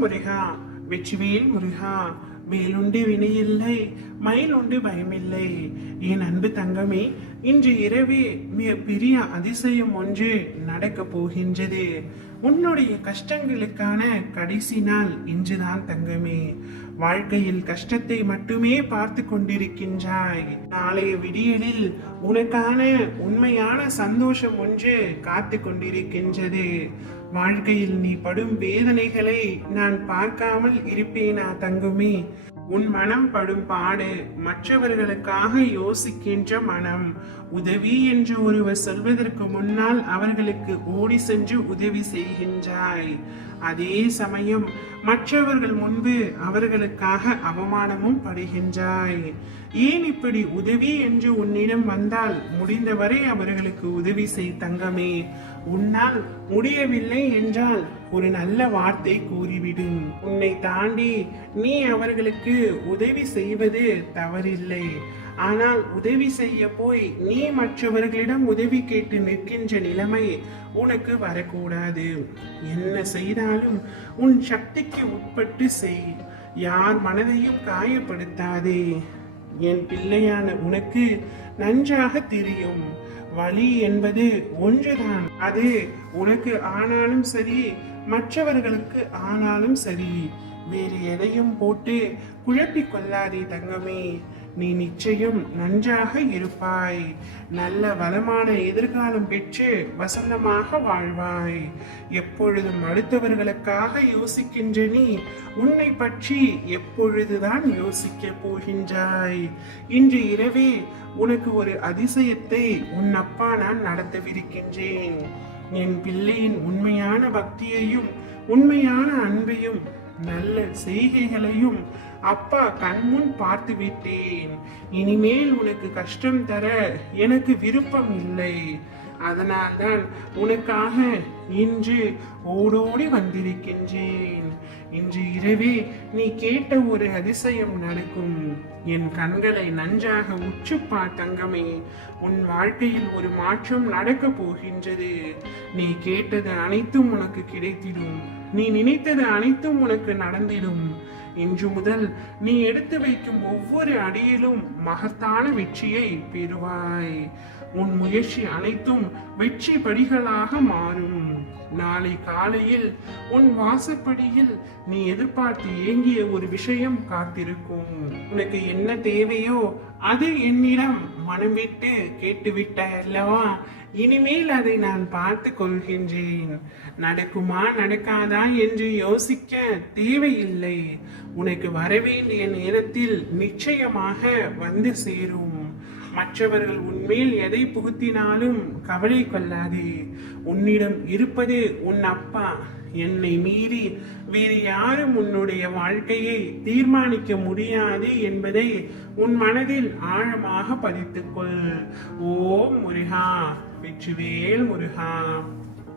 முருகா, வெற்றிவேல் முருகா. வேலுண்டு வினையில்லை, மயிலுண்டு பயமில்லை. என் அன்பு தங்கமே, இன்று இரவே பெரிய அதிசயம் ஒன்று நடக்க போகின்றது. உன்னுடைய கஷ்டங்களுக்கான கடைசி நாள் இன்றுதான் தங்கமே. வாழ்க்கையில் கஷ்டத்தை மட்டுமே பார்த்து கொண்டிருக்கின்றாய். நாளைய விடியலில் உனக்கான உண்மையான சந்தோஷம் ஒன்று காத்து கொண்டிருக்கின்றது. வாழ்க்கையில் நீ படும் வேதனைகளை நான் பார்க்காமல் இருப்பேனா தங்கமே? உன் மனம் படும் பாடு மற்றவர்களுக்காக யோசிக்கின்ற மனம். உதவி என்று ஒருவர் சொல்வதற்கு முன்னால் அவர்களுக்கு ஓடி சென்று உதவி செய்கின்றாய். அதே சமயம் மற்றவர்கள் முன்பு அவர்களுக்காக அவமானமும் படுகின்றாய். ஏன் இப்படி? உதவி என்று உன்னிடம் வந்தால் முடிந்தவரை அவர்களுக்கு உதவி செய் தங்கமே. உன்னால் முடியவில்லை என்றால் ஒரு நல்ல வார்த்தை கூறிவிடும். உன்னை தாண்டி நீ அவர்களுக்கு உதவி செய்வது தவறில்லை. ஆனால் உதவி செய்ய போய் நீ மற்றவர்களிடம் உதவி கேட்டு நிற்கின்ற நிலைமை உனக்கு வரக்கூடாது. என்ன செய்தாலும் உன் சக்திக்கு உட்பட்டு செய். யார் மனதையும் காயப்படுத்தாதே. என் பிள்ளையான உனக்கு நன்றாக தெரியும், வலி என்பது ஒன்றுதான். அது உனக்கு ஆனாலும் சரி, மற்றவர்களுக்கு ஆனாலும் சரி. வேறு எதையும் போட்டு குழப்பிக் கொள்ளாதே தங்கமே. நீ நிச்சயம் நன்றாக இருப்பாய். நல்ல வளமான எதிர்காலம் பெற்று வசந்தமாக வாழ்வாய். எப்பொழுதும் அடுத்தவர்களுக்காக யோசிக்கின்ற நீ உன்னை பற்றி எப்பொழுதுதான் யோசிக்க போகின்றாய்? இன்று இரவே உனக்கு ஒரு அதிசயத்தை உன் அப்பா நான் நடத்தவிருக்கின்றேன். என் பிள்ளையின் உண்மையான பக்தியையும் உண்மையான அன்பையும் நல்ல செய்கைகளையும் அப்பா கண்முன் பார்த்து விட்டேன். இனிமேல் உனக்கு கஷ்டம் தர எனக்கு விருப்பம் இல்லை. அதனால்தான் உனக்காக இன்று ஓடோடி வந்திருக்கின்றேன். இன்று இரவே நீ கேட்ட ஒரு அதிசயம் நடக்கும். என் கண்களை நன்றாக உற்றுப்பார் தங்கமே. உன் வாழ்க்கையில் ஒரு மாற்றம் நடக்க போகின்றது. நீ கேட்டது அனைத்தும் உனக்கு கிடைத்திடும். நீ நினைத்தது அனைத்தும் உனக்கு நடந்திடும். இன்று முதல் நீ எடுத்து வைக்கும் ஒவ்வொரு அடியிலும் மகத்தான வெற்றியை பெறுவாய். உன் முயற்சி அனைத்தும் வெற்றி படிகளாக மாறும். நாளை காலையில் உன் வாசப்படியில் நீ எதிர்பார்த்து ஏங்கிய ஒரு விஷயம் காத்திருக்கும். உனக்கு என்ன தேவையோ அது என்னிடம் மனம் விட்டு கேட்டுவிட்டாய் அல்லவா? இனிமேல் அதை நான் பார்த்து கொள்கின்றேன். நடக்குமா நடக்காதா என்று யோசிக்க தேவையில்லை. உனக்கு வரவேண்டிய நேரத்தில் நிச்சயமாக வந்து சேரும். மற்றவர்கள் உன்மேல் எதை புகுத்தினாலும் கவலை கொள்ளாதே. உன்னிடம் இருப்பது உன் அப்பா. என்னை மீறி வேறு யாரும் உன்னுடைய வாழ்க்கையை தீர்மானிக்க முடியாது என்பதை உன் மனதில் ஆழமாக பதித்துக்கொள். ஓம் முருகா, வெற்றிவேல் முருகா.